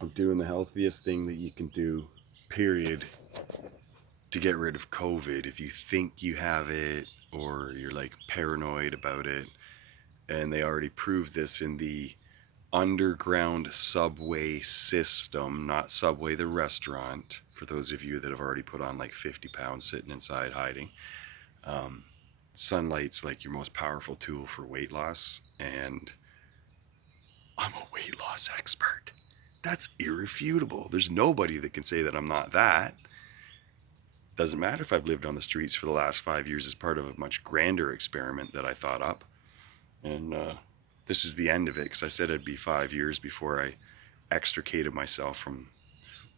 I'm doing the healthiest thing that you can do, period, to get rid of COVID. If you think you have it or you're like paranoid about it, and they already proved this in the underground subway system, not Subway the restaurant, for those of you that have already put on like 50 pounds sitting inside hiding. Um, Sunlight's like your most powerful tool for weight loss, and I'm a weight loss expert. That's irrefutable. There's nobody that can say that I'm not that. Doesn't matter if I've lived on the streets for the last 5 years as part of a much grander experiment that I thought up. And this is the end of it because I said it'd be 5 years before I extricated myself from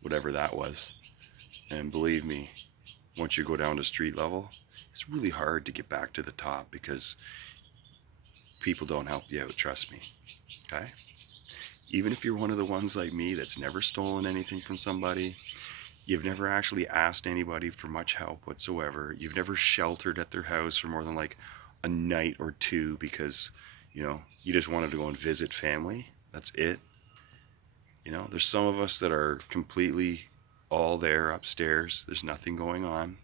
whatever that was. And believe me, once you go down to street level, it's really hard to get back to the top because people don't help you out, trust me. Okay? Even if you're one of the ones like me that's never stolen anything from somebody, you've never actually asked anybody for much help whatsoever, you've never sheltered at their house for more than like a night or two because, you just wanted to go and visit family. That's it. There's some of us that are completely all there upstairs. There's nothing going on.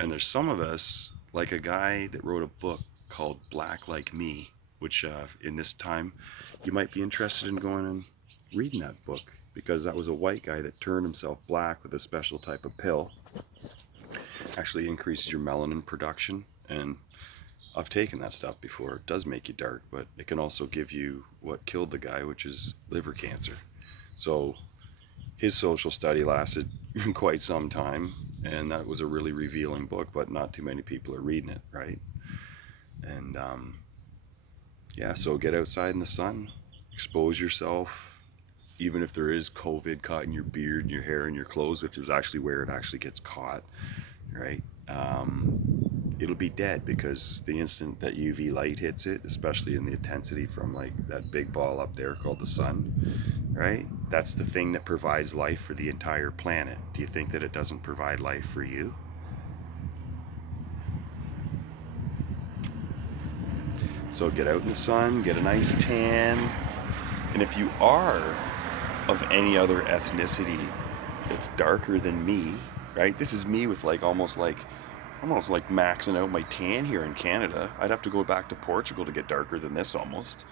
And there's some of us, like a guy that wrote a book called Black Like Me, which in this time you might be interested in going and reading that book because that was a white guy that turned himself black with a special type of pill. Actually increases your melanin production. And I've taken that stuff before. It does make you dark, but it can also give you what killed the guy, which is liver cancer. So his social study lasted quite some time, and that was a really revealing book, but not too many people are reading it, right? And yeah, so get outside in the sun, expose yourself, even if there is COVID caught in your beard and your hair and your clothes, which is actually where it actually gets caught, right? It'll be dead because the instant that UV light hits it, especially in the intensity from like that big ball up there called the sun, right? That's the thing that provides life for the entire planet. Do you think that it doesn't provide life for you? So get out in the sun, get a nice tan. And if you are of any other ethnicity that's darker than me, right? This is me with like almost like maxing out my tan here in Canada. I'd have to go back to Portugal to get darker than this almost,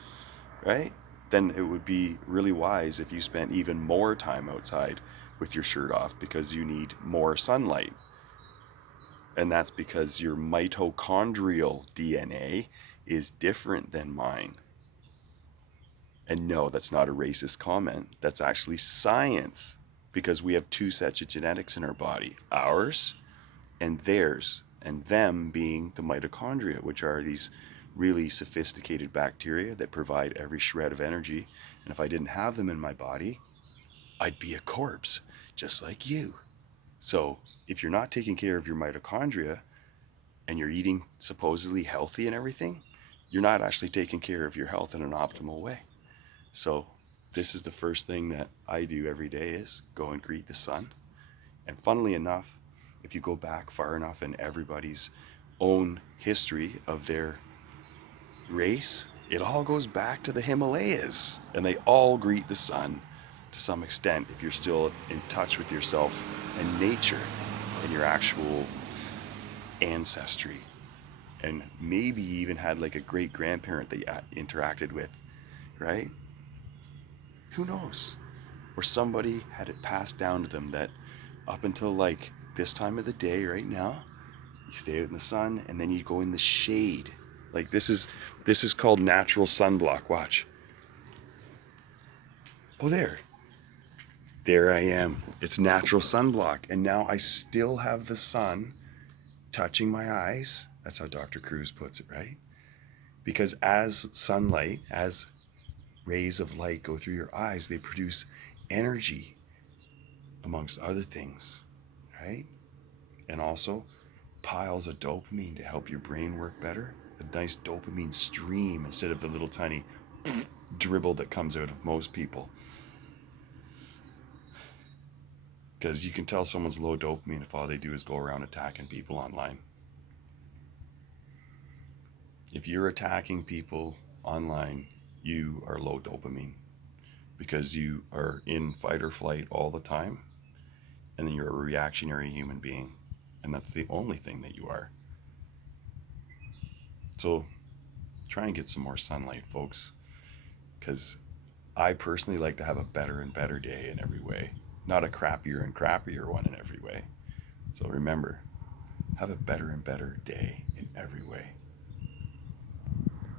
right? Then it would be really wise if you spent even more time outside with your shirt off because you need more sunlight. And that's because your mitochondrial DNA is different than mine. And no, that's not a racist comment. That's actually science because we have two sets of genetics in our body, ours and theirs, and them being the mitochondria, which are these really sophisticated bacteria that provide every shred of energy. And if I didn't have them in my body, I'd be a corpse, just like you. So if you're not taking care of your mitochondria and you're eating supposedly healthy and everything, you're not actually taking care of your health in an optimal way. So this is the first thing that I do every day is go and greet the sun. And funnily enough, if you go back far enough in everybody's own history of their race, it all goes back to the Himalayas. And they all greet the sun to some extent if you're still in touch with yourself and nature and your actual ancestry. And maybe you even had like a great grandparent that you interacted with, right? Who knows? Or somebody had it passed down to them that up until like this time of the day right now, you stay out in the sun and then you go in the shade. Like this is called natural sunblock. Watch. Oh, there I am. It's natural sunblock, and now I still have the sun touching my eyes. That's how Dr. Cruz puts it, right? Because as sunlight, as rays of light go through your eyes, they produce energy amongst other things, right? And also piles of dopamine to help your brain work better. A nice dopamine stream instead of the little tiny dribble that comes out of most people. Because you can tell someone's low dopamine if all they do is go around attacking people online. If you're attacking people online, you are low dopamine. because you are in fight or flight all the time, and then you're a reactionary human being, and that's the only thing that you are. So try and get some more sunlight, folks, because I personally like to have a better and better day in every way, not a crappier and crappier one in every way. So remember, have a better and better day in every way.